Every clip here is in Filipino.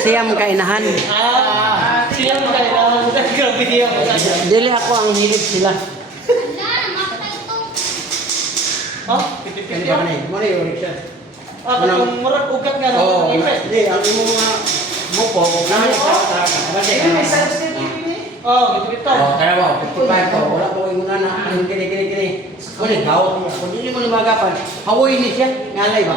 Siyam kainahan. Siyam kainahan. Grabe niya. Dili ako ang hilig sila. Ha? Kani ba ni? Mo ni ulit siya. Kung murag ugat nga na. Oo. Di ang imo mga buko naman sa trabaho. Kasi Gitu. oh, kaya mo, pagpapay ko, wala ko yung na, kini. Kuni, gaw. Kung hindi mo lumagapan, hawoy ni siya, ngalay ba?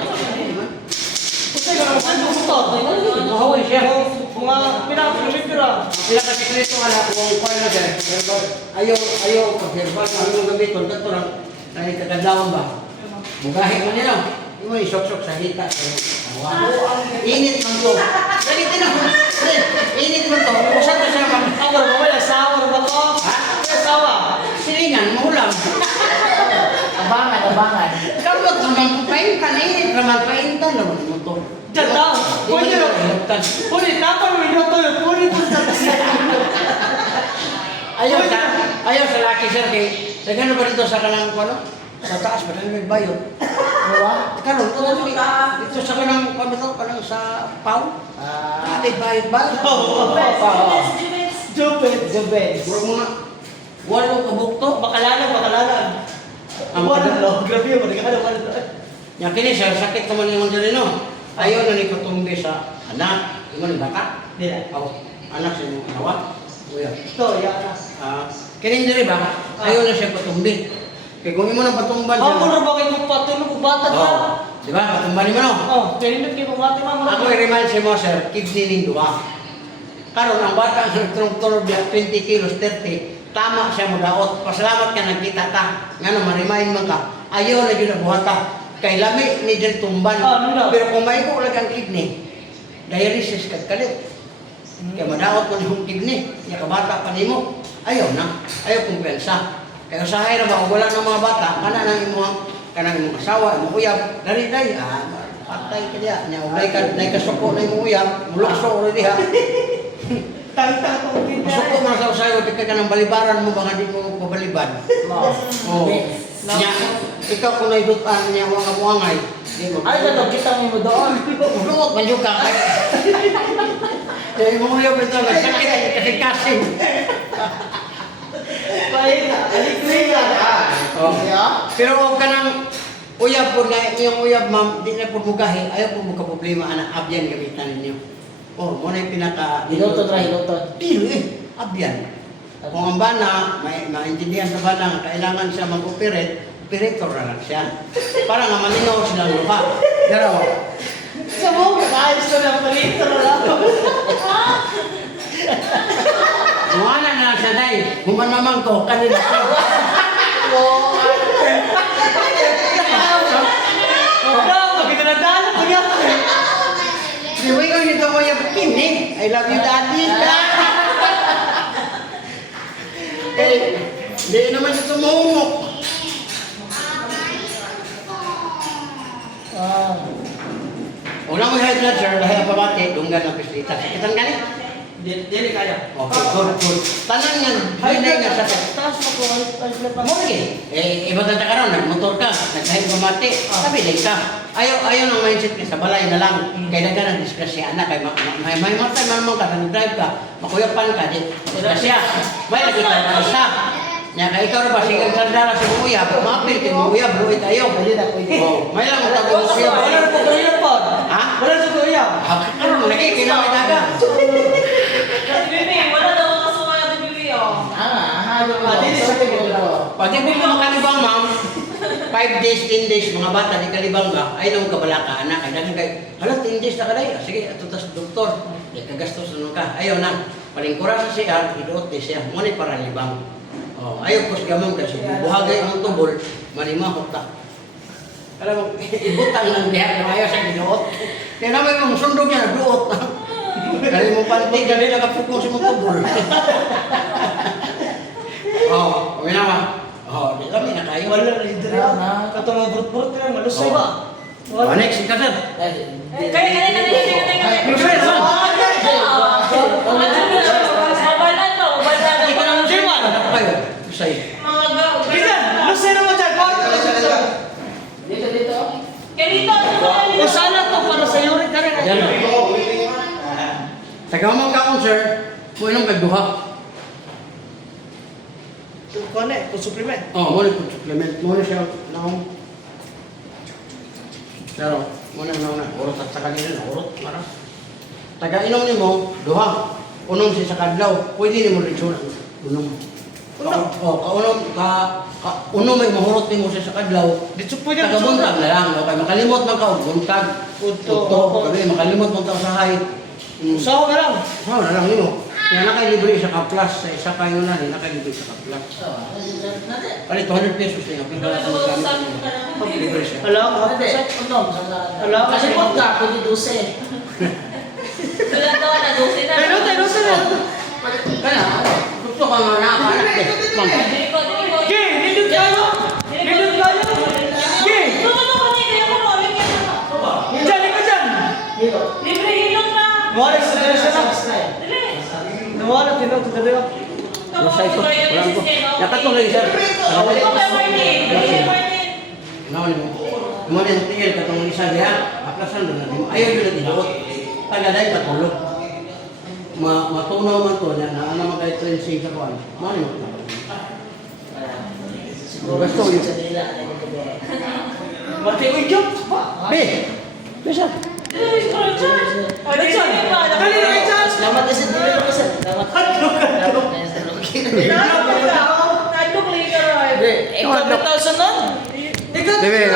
Kasi ano gusto? Hawoy siya. Mga pinaka-pilipira. Sila kasi krito nga na kung kaya na siya. Ayaw, pag-herbal, ano yung gamiton, dato lang, nakikagandlawan ba? Bugahin mo nila. Hindi mo isok-sok sa hita. Init man to. Ganito na. Init man to. Usan na siya man. Awar ba? Wala sawa ba to? Ha? Wala sawa. Silingan, mahulam. Abangan. Kamot naman kung paintan. Init naman paintan naman mo to. Jata. Pwede na. Pwede. Tapos mo ito to. Pwede to sa Ayaw sa laki sir kay gano ba dito sa kanang ano? Sa taas ba may bayot? Diba? Karon dito sa kanang ano to kanang sa pau. Ate bayot ba? Jubes. Bro mga walo ka bukto. Bakalangan. Ang Wala. Grabe yung magkakaroon. nya kini siya sakit ka man yung dili no. Ayaw na ni patumbi sa anak, imong bata. Dila. Aw, anak sa imong asawa. Kuya. Ito, yan. Kining diri ba? Ayaw na siya patumbi. Kaya kung imo nang patumban siya. Ako na bakit mo patulog kung bata ka? Di ba? Patumban mo no? Oh, pilimit kayo kung bata mama. Ako i-remind si mo sir, kidney ning duha. Karon ang bata ang tunog niya 20 kilos 30. Tama siya mo daot. Pasalamat ka nagkita ta. Ngano ma-remind man ka. Ayaw na gyud buhata. Kay lami ni diri tumban. Pero kung may ko ulag ang kidney, dialysis kag kalit. Kaya madaot mo yung kidney, niya kabata pa nimo. Ayaw na, ayaw kumpensa. Kaya usahay na ba, wala ng mga bata, kanang imong asawa, imong uyab, dari-dari, patay ka diya. Niya, ulay ka suko na imong uyab, mulokso ulit diha. Tang-tang kong kidney. Suko mo na sa usayo, di ka ng balibaran mo, baka di mo pabaliban. Oo. Niya, ikaw kung naidutan niya, mga muangay, di mo. Ay, ito, kita mo doon. Ulungot man yung kakay. Kaya imong uyab ito, nagsakit, kasi kasing. Pero huwag ka nang uyab po na yung uyab ma'am, di na po mugahi, ayaw po muka problema anak, abyan gamitan ninyo. Oh, muna yung pinaka... Hilutot. Dili abyan. Kung ang bana, may maintindihan sa bana, kailangan siya mag-operate, operator na lang siya. Para nga malinaw silang lupa. Pero, Sa mo, ayos na lang palito na lang. Muana na siya dahil, human ko, kanina siya. Magkakadala ko niya. Siway ko nito mo yung kini. I love you, daddy. Di naman ito mahumok. Unang mo high blood, sir, dahil pabati, dunggan ng pislita. Sakitan ka niya? Dili kaya. Okay, good. Tanan yan, hinay nga sakit. Taas mo ko. Mo lagi. Iba tanda ka ron, nagmotor ka, nagkahit pamati, sabi ka. Ayaw ng mindset ka, sa balay na lang. Kaya ka ng disgrasya, anak, may matay man ka, nag-drive ka, makuyapan ka, disgrasya. May lagi ka na isa. Nya kay ikaw ba sige sandara sa uyab, mapil kay uyab buhay tayo. Pwede. May lang tago sa uyab. Wala na po kuya po. Ha? Wala sa kuya. Ano lagi kinamay daga. Bibi, wala daw kasumaya ni Bibi, oh. Dili sa kuya. Pag di mo makalibang ma'am, 5 days, 10 days, mga bata, di kalibang ka, ay nung kabalaka, anak, ay dagan kay, hala, 10 days na kaday, sige, atutas doktor, di kagastos na ka, ayaw na, palingkura sa siya, iduot di siya, ngunit para libang. Oh, ayaw ko sigamang kasi, buhagay ang tubol, malimahot ka. Alam mo, ibutang ng diha, na ayaw siya ginuot. Kaya naman yung sundog niya, nagduot. Kaya mo pantig, kaya nakapukong si mong tubol. Oh, okay na ba? Oh, di kami na kayo. Wala leader. Katong mga burut-burut na malusay ba? Oh, next, ikaw sir. Kaya. Mabalan pa, mabalan. Hindi ka naman siya. Kayo, kusay. Mga gaw. Bisan, lusay naman dyan. Dito. Ganito, ano ba? O sana to para sa yurik na rin. Tagamang ka sir, mo inom kag duha. Kung ano eh, kung supplement. Oh, mo ni supplement, mo ni siya naong. Pero, mo na urot at sa kanila na urot maras. Taga inom nimo duha. Unom siya sa kadlaw, pwede nimo rin siya unom. Unom? Kaunom, unom may mahurot nimo siya sa kadlaw. Dito pwede Taga buntag na lang, okay, makalimot man ka og buntag. Udto. Kami makalimot man ta usahay. Usaw na lang. Oh, na lang nimo. Yan nakalibre sa ka-plus sa isa kayo na, nakalibre sa ka-plus. Palit 200 pesos na yung pingala ko sa amin. Libre siya. Alam, alam. Kasi vodka, pwede 12. Ilan taon na? 12 na. Tayo na. Kaya, gusto ka nga nakakanak eh. Ma'am. Dili ko. Gay, nindot kayo. Nindot kayo. Gay. Tuto niya kaya ko rolling yan. Dyan, ikaw dyan. Libre hilong na. Nawala sa dalawa na. Dili. Nawala, tinawag sa dalawa. Nasa ito, walang ko. Nakatong lagi sir. Okay, Martin. Dili, Martin. Naman mo. Mo na yung tiil katong isa niya. Aplasan doon natin. Ayaw yun natin daot. Tagaday patulog. Matunaw man to na ano man kayo tracing sa kuwan. Mano mo. Gusto yun. Mati ko yung Be. Bisa. Dili, Richard. Dali na, Richard. Salamat kasi dito ko sir. Salamat. Naglook later, right? Ikaw 1,000 nun? Ikaw. Bebe,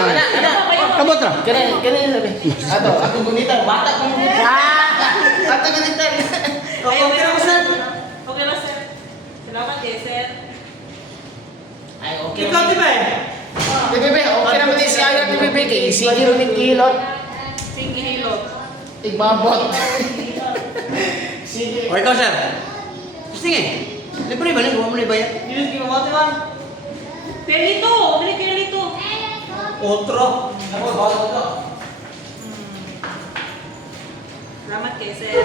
kamot ra. Kaya sabi. Ako gunitan. Bata kong gunitan. Bata gunitan. Okay na, sir. Okay na, sir. Salamat, eh, sir. Ay, okay. Ikaw, di ba eh? Bebe, okay naman yung si Ayat ni Bebe. Kaya sige mo ng kilot. Sige, hilot. Igbabot. Sige. O ikaw sir. Sige. Libre ba niyo? Huwag mo na ibayad. Yun, ginawa ko man. Pelito. Dili, pelito. Otro. Ako, bawal ko. Salamat, kay sir.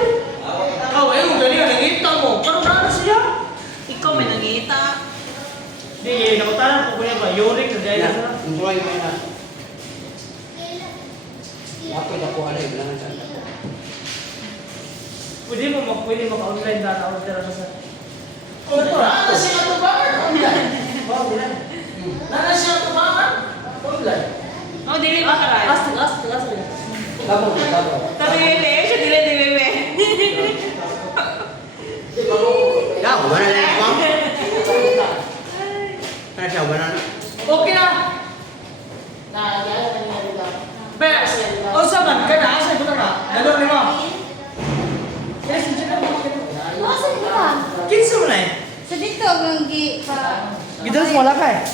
Ikaw, ayun, dali, nangita mo. Pero na siya? Ikaw may nangita. Hindi, nakutaran ko kuya ba? Yurik, sa dahil Yan. sa... Ang buhay mo na. Wapit ako alay. Bilangan sa anda. Pwede mo ka-online na na-order na sa... Nana siya tubangan online. Wow, bilang. Nana siya tubangan online. Oh, dili makaray. Last. Tapos. Tapi bebe, siya dili di bebe. Ya, gimana na ito? Kaya siya, gimana na? Okay na. Be, o saman, kaya na, asa ko na. Nagawin ni mo. Yes, hindi na mo. Asa di ba? Kinsa mo na eh. Sa dito, ang gi pa... Gitas mo wala ka eh.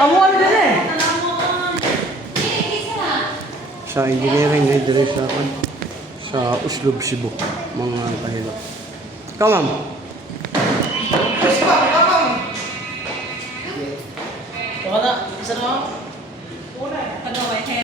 Amo ano din eh. Sa engineering na diri sa Uslob, Cebu, mga kahilo. Ikaw, ma'am. Baka na, isa na mo?